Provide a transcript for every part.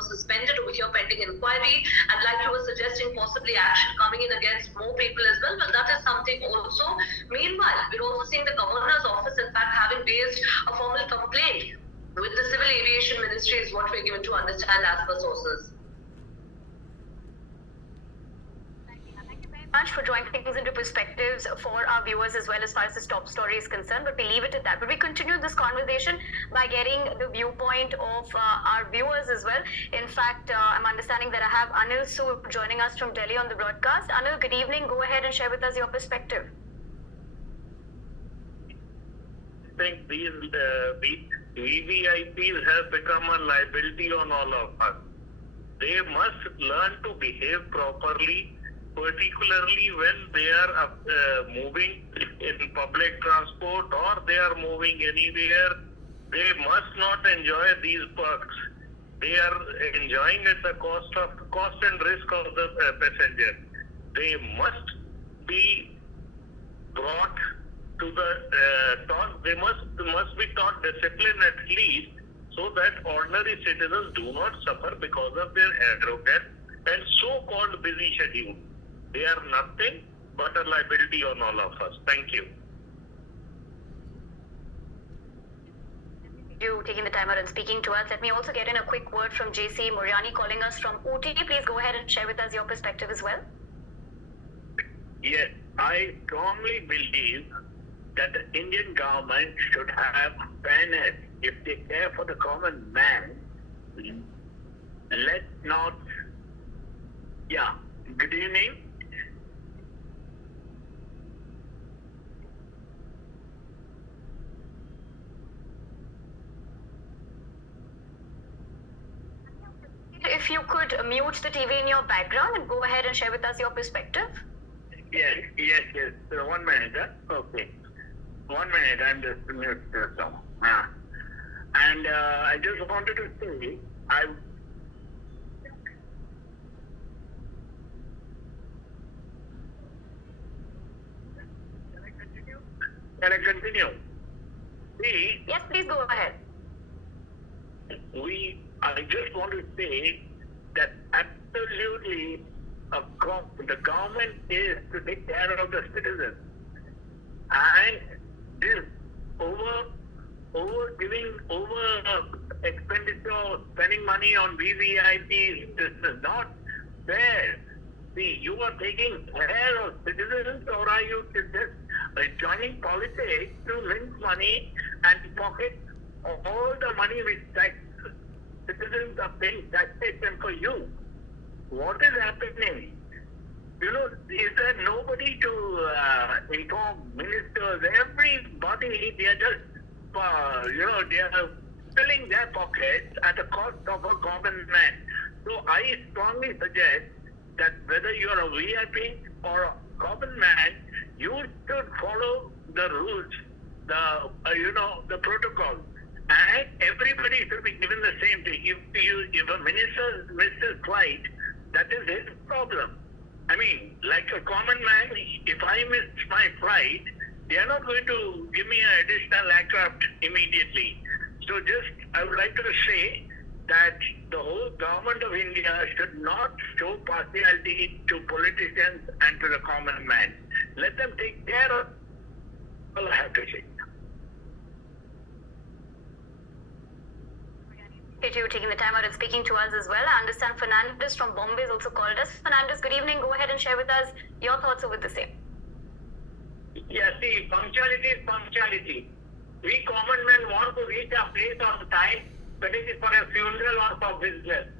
suspended over here pending inquiry, and like you were suggesting, possibly action coming in against more people as well. But that is something also. Meanwhile, we're also seeing the governor's office, in fact, having raised a formal complaint with the Civil Aviation Ministry, is what we're given to understand as per sources. Much for drawing things into perspectives for our viewers as well as far as this top story is concerned, but we leave it at that. But we continue this conversation by getting the viewpoint of our viewers as well. In fact, I'm understanding that I have Anil Sood joining us from Delhi on the broadcast. Anil, good evening. Go ahead and share with us your perspective. I think these VVIPs have become a liability on all of us. They must learn to behave properly, particularly when they are moving in public transport or they are moving anywhere. They must not enjoy these perks. They are enjoying at the cost and risk of the passenger. They must be brought to the they must be taught discipline at least, so that ordinary citizens do not suffer because of their arrogant and so-called busy schedule. They are nothing but a liability on all of us. Thank you. You taking the time out and speaking to us. Let me also get in a quick word from JC Moriani calling us from Ooty. Please go ahead and share with us your perspective as well. Yes, I strongly believe that the Indian government should have fairness. If they care for the common man, let not. Yeah, good evening. If you could mute the TV in your background and go ahead and share with us your perspective. Yes. 1 minute. Okay. 1 minute. I'm just mute this now. And I just wanted to say, Can I continue? See, yes, please go ahead. I just want to say that absolutely, the government is to take care of the citizens. And this expenditure, spending money on VVIPs, this is not fair. See, you are taking care of citizens, or are you just joining politics to link money and pocket all the money which citizens are paying taxation for you? What is happening? Is there nobody to inform ministers? Everybody, they are just, they are filling their pockets at the cost of a common man. So I strongly suggest that whether you are a VIP or a common man, you should follow the rules, the protocol. And everybody should be given the same thing. If a minister misses flight, that is his problem. I mean, like a common man, if I miss my flight, they are not going to give me an additional aircraft immediately. So I would like to say that the whole government of India should not show partiality to politicians and to the common man. Let them take care of all I have to say. Appreciate you taking the time out and speaking to us as well. I understand Fernandez from Bombay has also called us. Fernandez, good evening. Go ahead and share with us your thoughts over the same. Yeah, see, punctuality is punctuality. We common men want to reach our place on time, whether it is for a funeral or for business.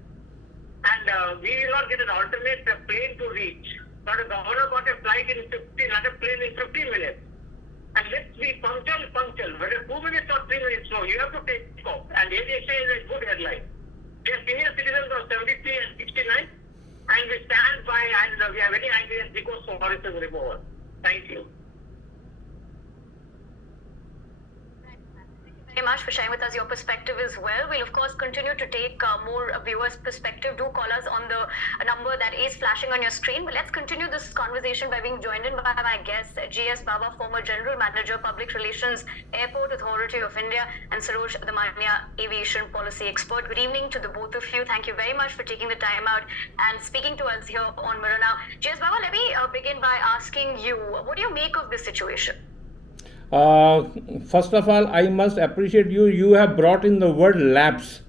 And we will not get an alternate plane to reach. But the governor got a flight in 15, not a plane in 15 minutes. And let's be punctual. Whether 2 minutes or 3 minutes, no, you have to take off. And AirAsia is a good airline. We are senior citizens of 73 and 69, and we stand by, and we are very angry because Sarosh is removal. Thank you. Very much for sharing with us your perspective as well. We'll of course continue to take more viewers' perspective. Do call us on the number that is flashing on your screen. But let's continue this conversation by being joined in by my guests, G.S. BAWA, former General Manager, Public Relations, Airport Authority of India, and Sarosh, Damania, Aviation Policy Expert. Good evening to the both of you. Thank you very much for taking the time out and speaking to us here on Mirror Now. G.S. BAWA, let me begin by asking you, what do you make of this situation? First of all, I must appreciate you. You have brought in the word lapse.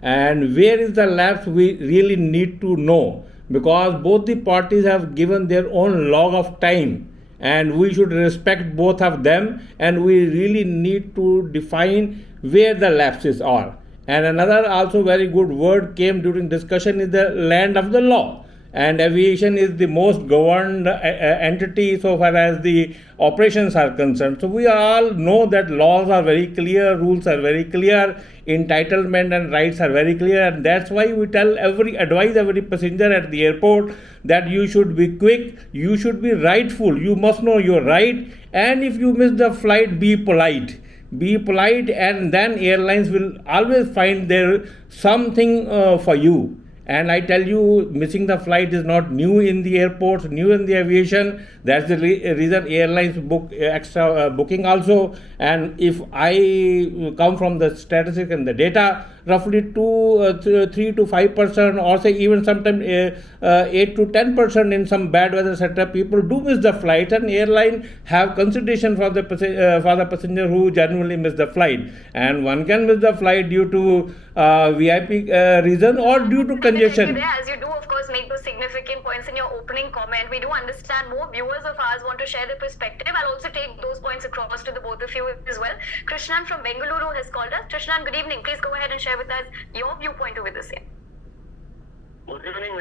And where is the lapse we really need to know, because both the parties have given their own log of time and we should respect both of them, and we really need to define where the lapses are. And another also very good word came during discussion is the land of the law. And aviation is the most governed entity so far as the operations are concerned. So we all know that laws are very clear, rules are very clear, entitlement and rights are very clear, and that's why we advise every passenger at the airport that you should be quick, you should be rightful, you must know your right, and if you miss the flight, be polite. Be polite, and then airlines will always find there something for you. And I tell you, missing the flight is not new in the airports, new in the aviation. That's the reason airlines book extra booking also. And if I come from the statistics and the data, roughly 3 to 5%, or say even sometimes 8 to 10% in some bad weather setup, people do miss the flight, and airline have consideration for the passenger who genuinely miss the flight. And one can miss the flight due to VIP reason or due to congestion. As you do, of course, make those significant points in your opening comment. We do understand more viewers of ours want to share their perspective. I'll also take those points across to the both of you as well. Krishnan from Bengaluru has called us. Krishnan, good evening. Please go ahead and share with us your viewpoint over the same. Good evening.